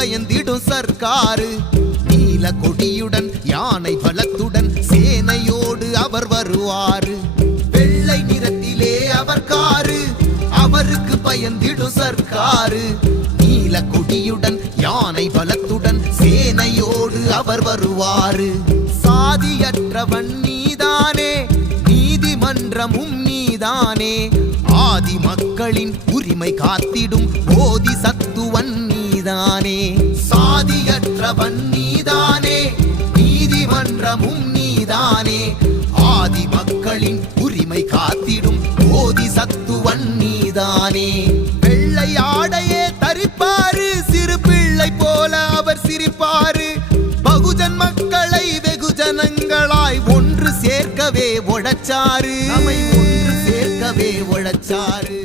பயந்திடும் சர்க்காரு. நீல கொடியுடன் யானை பலத்துடன் சேனையோடு அவர் வருவாரு. வெள்ளை நிறத்திலே அவர் காரு, அவருக்கு பயந்திடும் சர்க்காரு. நீல கொடியுடன் யானை பலத்துடன் சேனையோடு அவர் வருவாரு. சாதியற்றவன் நீதானே, நீதிமன்றமும் நீதானே, ஆதி மக்களின் உரிமை காத்திடும் போதி சத்துவன் நீதானே. சாதியற்றவன் நீதானே, நீதிமன்றமும் நீதானே, ஆதி மக்களின் உரிமை காத்திடும் போதி சத்துவன் நீதானே. வெள்ளை ஆடையே தரிப்பாரு, சிறு பிள்ளை போல அவர் சிரிப்பாரு. பகுஜன் மக்களை வெகுஜனங்களாய் ஒன்று சேர்க்கவே உழைச்சாரு, நம்மை ஒன்று சேர்க்கவே உழைச்சாரு.